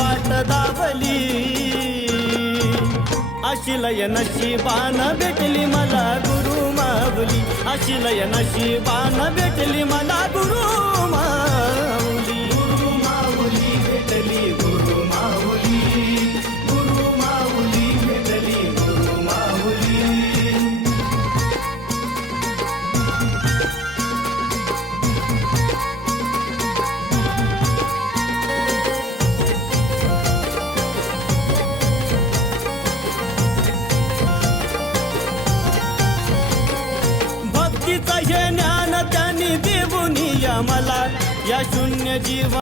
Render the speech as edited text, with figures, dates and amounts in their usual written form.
वाट दाबली अशी लय नशिबानं भेटली मला गुरु माऊली अशी लय नशिबानं भेटली मला गुरु माऊली गुरु माऊली भेटली गुरु माऊली गुरु माऊली भेटली गुरु माऊली भक्तीचं हे ज्ञान त्यांनी देऊन मला या शून्य जीवन